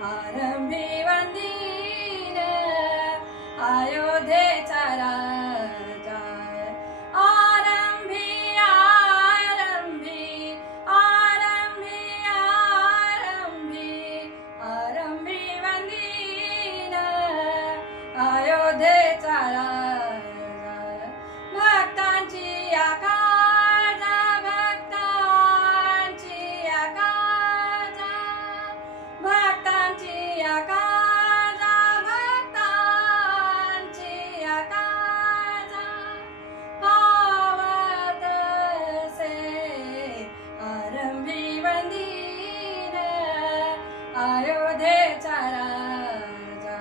आरंभी वंदीन अयोध्येचा राजा आरंभी आरंभी आरंभी आरंभी आरंभी वंदीन अयोध्येचा राजा भक्तांची आकाजा भक्तांची आकाजा भक्तांची आकाजा भक्तांची आकाजा पावत से आरंभी वंदीन अयोध्येचा राजा